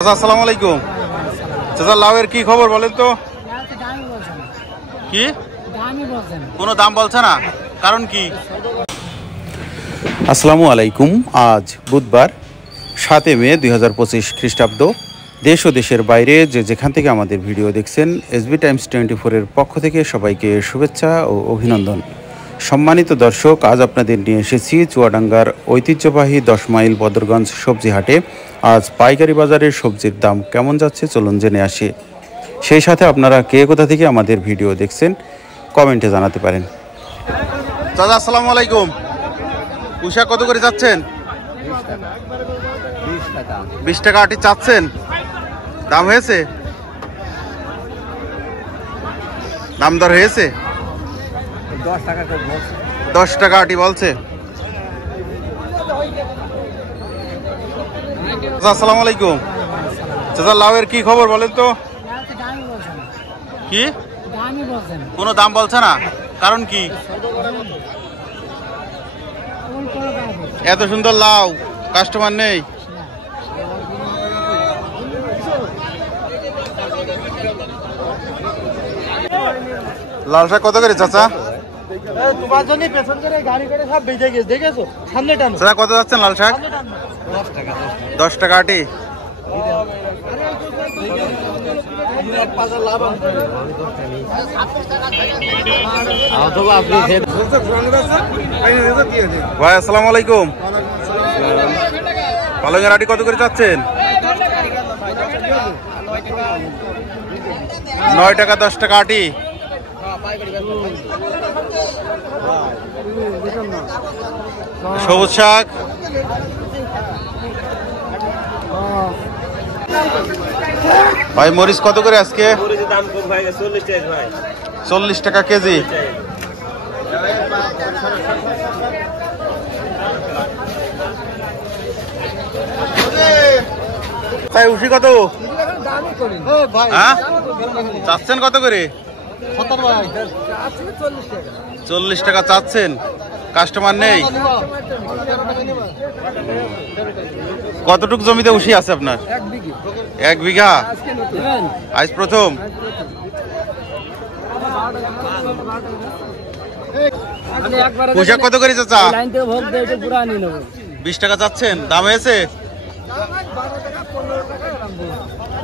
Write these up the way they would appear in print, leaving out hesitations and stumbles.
আসসালামু আলাইকুম। চাচা, লাউয়ের কি খবর বলেন তো? কি কোনো দাম বলছে না, কারণ কি? আসসালামু আলাইকুম। আজ বুধবার 7 মে 2025 খ্রিস্টাব্দ। দেশ ও দেশের বাইরে যেখান থেকে আমাদের ভিডিও দেখছেন, এসবি টাইমস 24-এর পক্ষ থেকে সবাইকে শুভেচ্ছা ও অভিনন্দন। সম্মানিত দর্শক, আজ আপনাদের নিয়ে এসেছি চুয়াডাঙ্গার ঐতিহ্যবাহী 10 মাইল বদরগঞ্জ সবজি হাটে। আজ পাইকারি বাজারের সবজির দাম কেমন যাচ্ছে চলুন জেনে আসি। সেই সাথে আপনারা কে কোথা থেকে আমাদের ভিডিও দেখছেন কমেন্টে জানাতে পারেন। দাদা আসসালামু আলাইকুম। পুঁইশাক কত করে যাচ্ছেন? 20 টাকা আটি চাচ্ছেন। দাম হয়েছে? দাম দর হয়েছে? 10 টাকা আটি বলছে। আসসালামু আলাইকুম। চাচা, লাউয়ের কি খবর বলেন তো? কি কোনো দাম বলছে না, কারণ কি? এত সুন্দর লাউ, কাস্টমার নেই। লাল শাক কত করে চাচা? চাচা কত যাচ্ছেন লাল শাক? 10 টাকা আটি। ভাই আসসালামু আলাইকুম। পালংয়ের আটি কত করে চাচ্ছেন? 9 টাকা 10 টাকা আটি। সবুজ শাক ভাই, মরিচ কত করে আজকে? 40 টাকা কেজি। ভাই উঠি কত? চাচ্ছেন কত করে? 40 টাকা চাচ্ছেন। কাস্টমার নেই। কতটুক জমিতে উঠি আছে আপনার? 1 বিঘা। আজ প্রথম। পোশাক কত করে চাচা? 20 টাকা চাচ্ছেন। দাম হয়েছে?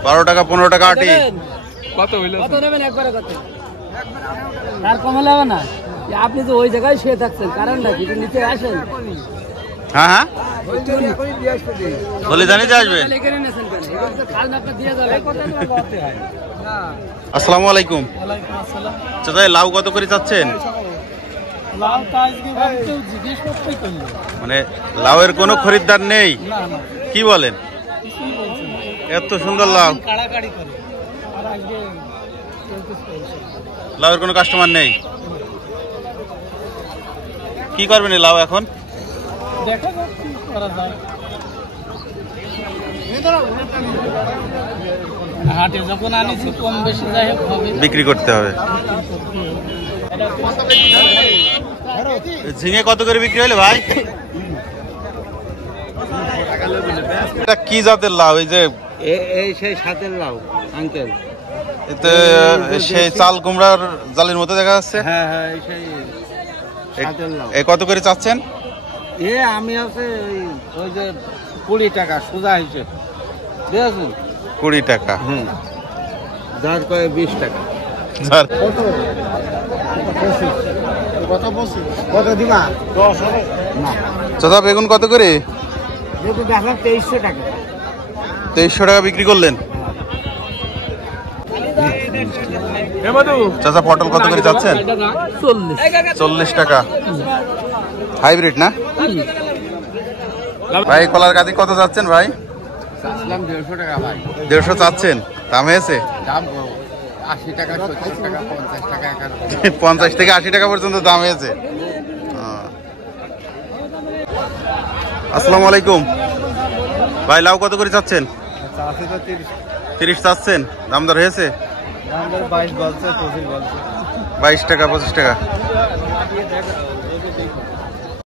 12 টাকা 15 টাকা আটি। কত হইল? আর কমে লাগবে না। আপনি তো ওই জায়গায় শুয়ে থাকছেন, কারণটা কি? নিচে আসেন। হ্যাঁ হ্যাঁ, বলে জানি যে আসবে। আসসালামু আলাইকুম। চাচা, লাউ কত করে চাচ্ছেন? মানে লাউয়ের কোনো খরিদ্দার নেই? কি বলেন? এত সুন্দর লাউ, লাউয়ের কোনো কাস্টমার নেই। কি করবেন এই লাউ এখন? হাটে যখন আনিছি কম বেশি যাই বিক্রি করতে হবে। ঝিঙে কত করে বিক্রি হলে ভাই? এটা কি জাতের লাউ? এই যে এই সেই সাতের লাউ আঙ্কেল, এতে সেই চাল কুমড়ার জালের মতো দেখা যাচ্ছে। হ্যাঁ হ্যাঁ, এই সেই সাতের লাউ। এই কত করে চাচ্ছেন? আমি আছে ওই যে 20 টাকা সোজা হিসেব বুঝেছেন। 20 টাকা। যার কয়ে 20 টাকা। কত দিবা? 10 হবে না। চাচা, বেগুন কত করে? বেগুন দেখলাম 2300 টাকা। 2300 টাকা বিক্রি করলেন। চাচা, পটল কত করে যাচ্ছেন? 40 টাকা। হাইব্রিড না ভাই? কলার গাদি কত যাচ্ছেন ভাই? 150 টাকা ভাই। 150 চাচ্ছেন। দাম হয়েছে? দাম 80 টাকা 70 টাকা 50 টাকা 50 থেকে 80 টাকা পর্যন্ত দাম হয়েছে। আসসালামু আলাইকুম ভাই, লাউ কত করে চাচ্ছেন? 30 চাচ্ছেন। দাম দর হয়েছে? 22 টাকা 25 টাকা।